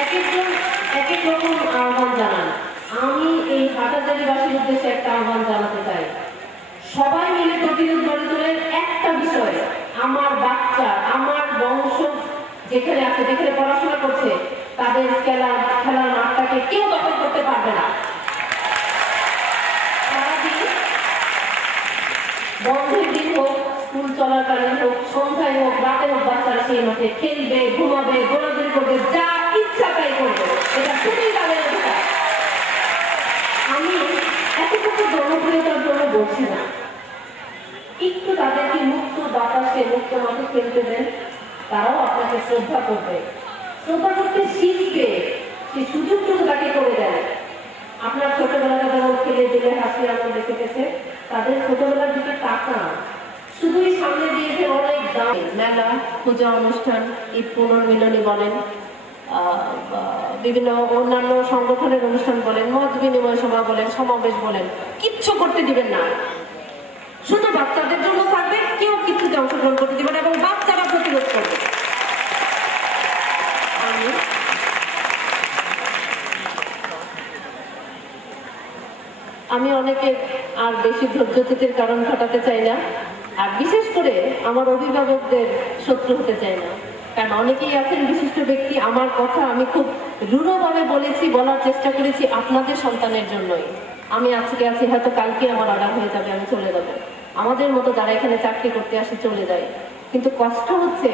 এক একজন এক এক রকম আহ্বান জানান। আমি এই হাটাজারিবাসীর উদ্দেশ্যে একটা আহ্বান জানাতে চাই, সবাই মিলে প্রতিরোধ গড়ে তোলেন একটা বিষয়, আমার বাচ্চা, আমার বংশ যেখানে আছে, যেখানে পড়াশোনা করছে, তাদের খেলার মাঠটাকে কেউ দখল করতে পারবে না। সারাদিন বন্ধের দিন হোক, স্কুল চলাকালীন হোক, সন্ধ্যায় হোক, রাতে হোক, বাচ্চারা সেই মাঠে খেলবে, ঘুমাবে, দৌড়াদৌড়ি করবে, যা ইচ্ছা তাই করবে। এটা খুবই তাদের অধিকার। আমি এতটুকু জনপ্রিয়তার জন্য বলছি না, একটু তাদেরকে মুক্ত বাতাসে, মুক্ত মাঠে খেলতে দেন, তারাও আপনাকে শ্রদ্ধা করবে, শ্রদ্ধা করতে শিখবে। সেই সুযোগটুকু তাকে করে দেন। আপনার ছোটবেলাটা যেমন খেলে দিলে হাসি আনন্দ দেখে গেছে, তাদের ছোটবেলার দিকে তাকান। শুধুই সামনে দিয়েছে অনেক দাম, মেলা, পূজা অনুষ্ঠান, ঈদ পুনর্মিলনী বলেন, বিভিন্ন অন্যান্য সংগঠনের অনুষ্ঠান বলেন, মত বিনিময় সভা বলেন, সমাবেশ বলেন, কিচ্ছু করতে দিবেন না। শুধু বাচ্চাদের জন্য থাকবে, কেউ কিছুতে অংশগ্রহণ করতে দিবেন এবং বাচ্চারা প্রতিরোধ করবে। আমি অনেকে আর বেশি ধৈর্যচ্যুতির কারণ ঘটাতে চাই না, আর বিশেষ করে আমার অভিভাবকদের শত্রু হতে চাই না, কারণ অনেকেই আছেন বিশিষ্ট ব্যক্তি, আমার কথা আমি খুব রূঢ়ভাবে বলেছি, বলার চেষ্টা করেছি আপনাদের সন্তানের জন্যই। আমি আজকে আছি, হয়তো কালকে আমার অর্ডার হয়ে যাবে, আমি চলে যাবো। আমাদের মতো যারা এখানে চাকরি করতে আসে চলে যায়, কিন্তু কষ্ট হচ্ছে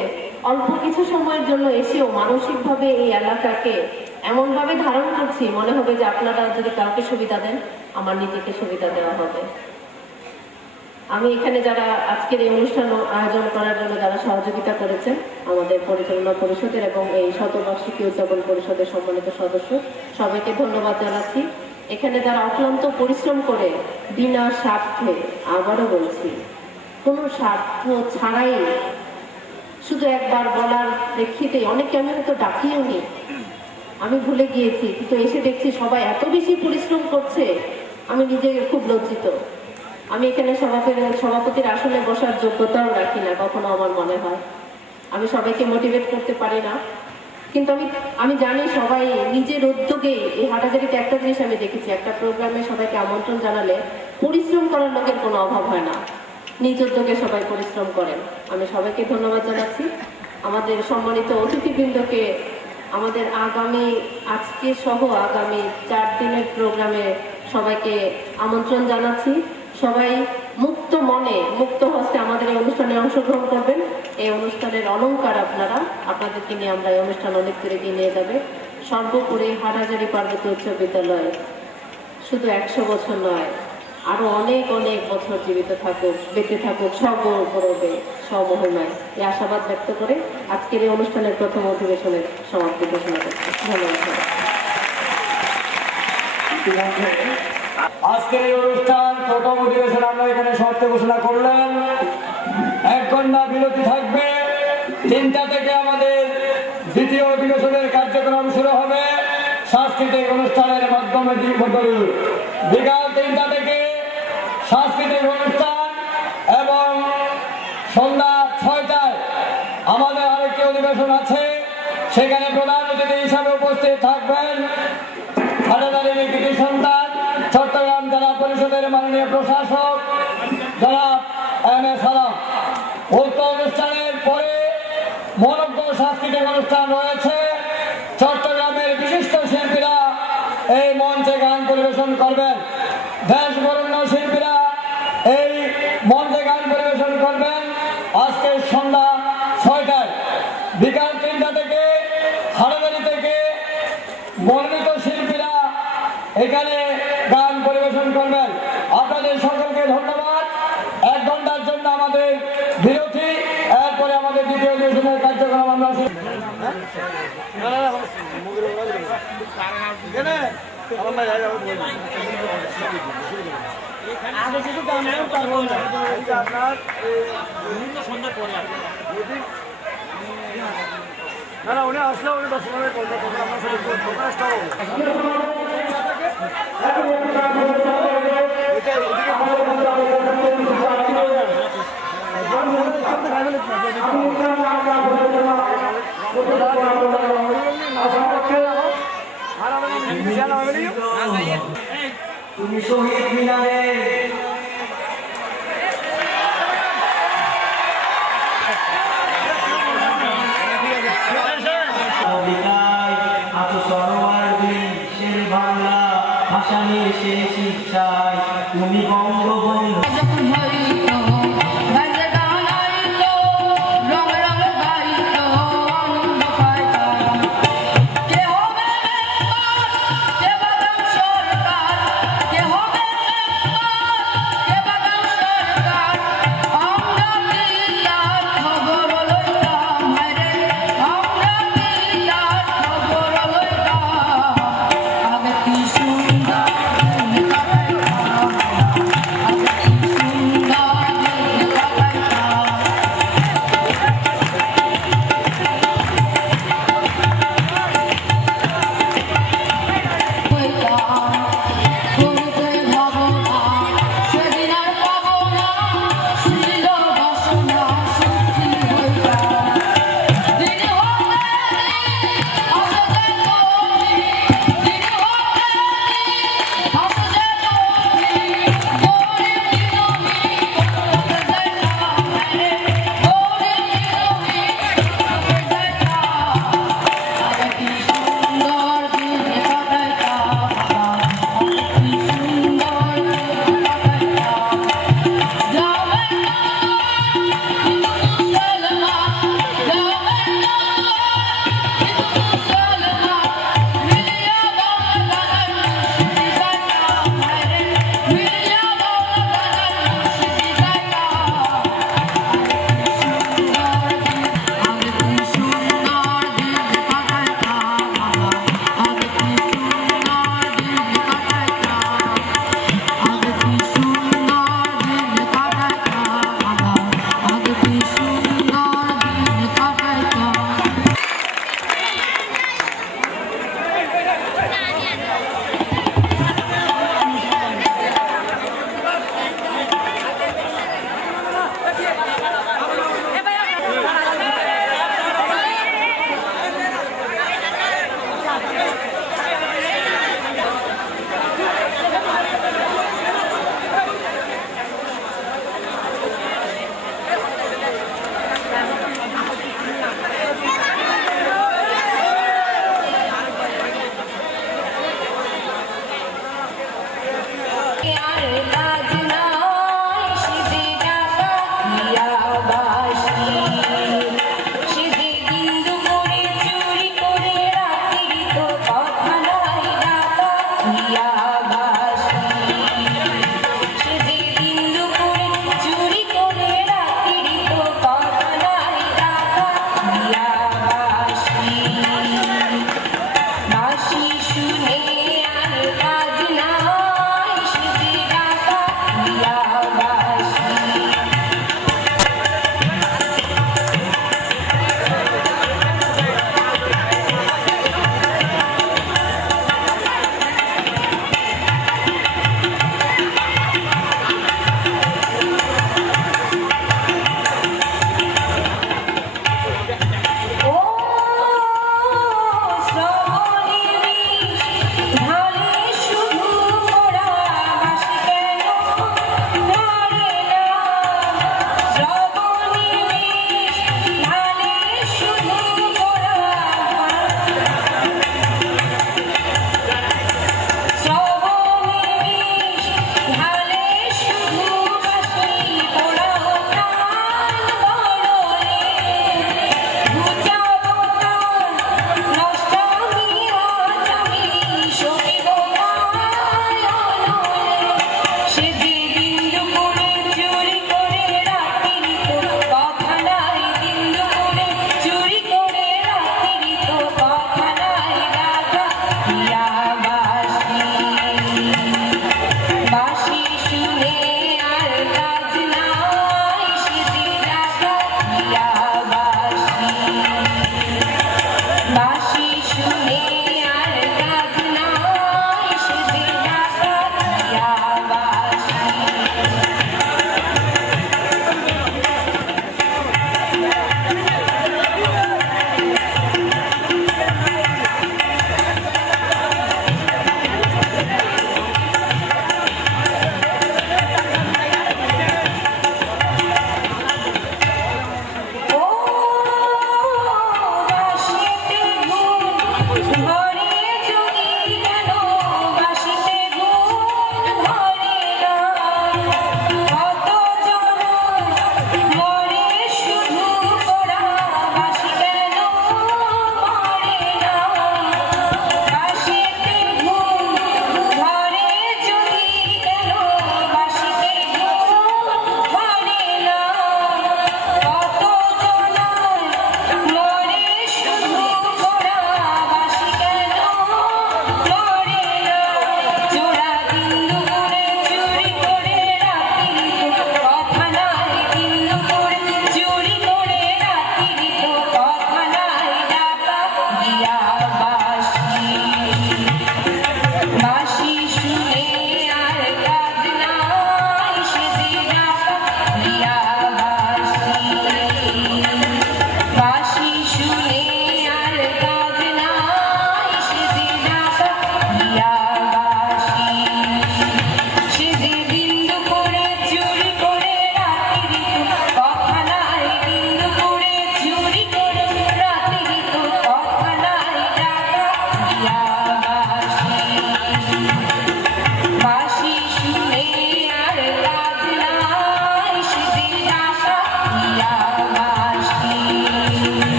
অল্প কিছু সময়ের জন্য এসেও মানসিকভাবে এই এলাকাকে এমনভাবে ধারণ করছি, মনে হবে যে আপনারা যদি কাউকে সুবিধা দেন, আমার নিজেকে সুবিধা দেওয়া হবে। আমি এখানে যারা আজকের এই অনুষ্ঠান আয়োজন করার জন্য যারা সহযোগিতা করেছেন, আমাদের পরিচালনা পরিষদের এবং এই শতবার্ষিকী উদযাপন পরিষদের সম্মানিত সদস্য, সবাইকে ধন্যবাদ জানাচ্ছি। এখানে যারা অক্লান্ত পরিশ্রম করে বিনা স্বার্থে, আবারও বলছি, কোনো স্বার্থ ছাড়াই, শুধু একবার বলার প্রেক্ষিতে, অনেকে আমি হয়তো ডাকিও নি, আমি ভুলে গিয়েছি, কিন্তু এসে দেখছি সবাই এত বেশি পরিশ্রম করছে, আমি নিজে খুব লজ্জিত। আমি এখানে সভাপতির আসনে বসার যোগ্যতাও রাখি না, কখনো আমার মনে হয় আমি সবাইকে মোটিভেট করতে পারি না, কিন্তু আমি জানি সবাই নিজের উদ্যোগে এই হাটাজারিতে একটা জিনিস আমি দেখেছি, একটা প্রোগ্রামে সবাইকে আমন্ত্রণ জানালে পরিশ্রম করার লোকের কোনো অভাব হয় না, নিজ উদ্যোগে সবাই পরিশ্রম করেন। আমি সবাইকে ধন্যবাদ জানাচ্ছি। আমাদের সম্মানিত অতিথিবৃন্দকে আমাদের আজকে সহ আগামী 4 দিনের প্রোগ্রামে সবাইকে আমন্ত্রণ জানাচ্ছি। সবাই মুক্ত মনে, মুক্ত হস্তে আমাদের এই অনুষ্ঠানে অংশগ্রহণ করবেন। এই অনুষ্ঠানের অলংকার আপনাদেরকে নিয়ে আমরা এই অনুষ্ঠান অনেক দূরে এগিয়ে নিয়ে যাবে। সর্বোপরি হাটহাজারী পার্বত্য উচ্চ বিদ্যালয় শুধু 100 বছর নয়, আরো অনেক অনেক বছর জীবিত থাকুক, বেঁচে থাকুক, সগৌরবে, স্বমহিমায়, এই আশাবাদ ব্যক্ত করে আজকের এই অনুষ্ঠানের প্রথম অধিবেশনের সমাপ্তি ঘোষণা করছি। ধন্যবাদ। আজকের এই অনুষ্ঠান প্রথম অধিবেশন আমরা এখানে সমাপ্তি ঘোষণা করলাম। 1 ঘন্টা বিরতি থাকবে। 3টা থেকে আমাদের দ্বিতীয় অধিবেশনের কার্যক্রম শুরু হবে সাংস্কৃতিক অনুষ্ঠানের মাধ্যমে। বিকাল 3টা থেকে সাংস্কৃতিক অনুষ্ঠান এবং সন্ধ্যা 6টায় আমাদের আরেকটি অধিবেশন আছে, সেখানে প্রধান অতিথি হিসাবে উপস্থিত থাকবেন হাটাজারির কৃতি সন্তান চট্টগ্রাম জেলা পরিষদের মাননীয় প্রশাসক জনাব এম.এ. সালাম। উক্ত অনুষ্ঠানের পরে মনোজ্ঞ সাংস্কৃতিক অনুষ্ঠান রয়েছে। চট্টগ্রামের বিশিষ্ট শিল্পীরা এই মঞ্চে গান পরিবেশন করবেন। দেশ বরেণ্য শিল্পীরা এই মঞ্চে গান পরিবেশন করবেন আজকে সন্ধ্যা 6টায়। বিকাল 3টা থেকে হাটাজারি থেকে মনোনীত শিল্পীরা এখানে গান পরিবেশন করবেন। আপনাদের সকলকে ধন্যবাদ। 1 ঘন্টার জন্য আমাদের বিরতি, এরপরে আমাদের দ্বিতীয় অধিবেশনের কার্যক্রম আমরা না উনি আসলে উনি 10 মিনিট করবে, আপনার সাথে স্টপ হবে। তুমি শহীদ মিনারে বাংলা ভাষা নিয়ে সে শিক্ষায় তুমি বঙ্গবন্ধু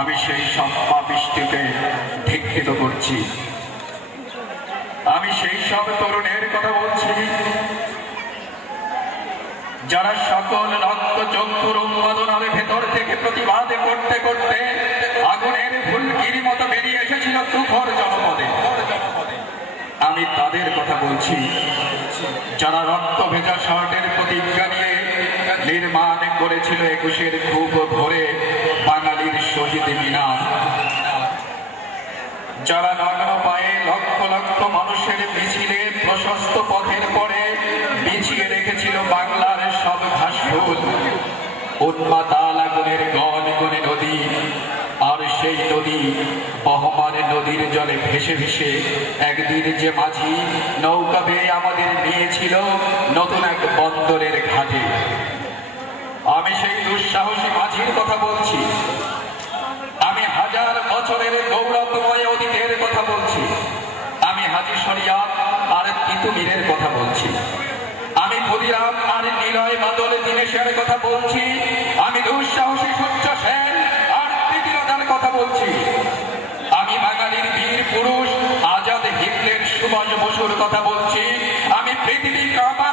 আমি সেই সব পাপিষ্টিকে ধিক্কৃত করছি। আমি সেই সব তরুণের কথা বলছি যারা সকল রক্ত চক্ষুর উন্মাদনার ভেতর থেকে প্রতিবাদ করতে করতে আগুনের ফুলকির মতো বেরিয়ে এসেছিল তুখর জনপদে। আমি তাদের কথা বলছি যারা রক্ত ভেজা শার্টের প্রতিজ্ঞা নিয়ে নির্মাণ করেছিল ২১-এর খুব ভোরে বাঙালির শহীদ মিনার, যারা নগ্ন পায়ে লক্ষ লক্ষ মানুষের মিছিলে প্রশস্ত পথের পরে বিছিয়ে রেখেছিল বাংলার সব ঘাসফুল। উন্মাতাল আগুনের গণ গণে নদী, আর সেই নদী বহমান নদীর জলে ভেসে ভেসে একদিন যে মাঝি নৌকা বেয়ে আমাদের নিয়েছিল নতুন এক বন্দরের ঘাটে। আমি সেই দুঃসাহসী মাঝির কথা বলছি। আমি হাজার বছরের গৌরবময় অতীতের কথা বলছি। আমি হাজী শরিয়ত আর তিতুমিরের কথা বলছি। আমি ক্ষুদিরাম আর নিলয় বাদল দীনেশের কথা বলছি। আমি দুঃসাহসী সূর্য সেন আর তৃতীয়তার কথা বলছি। আমি বাঙালির বীর পুরুষ আজাদ হিন্দের সুভাষ বসুর কথা বলছি। আমি পৃথিবী কাঁপা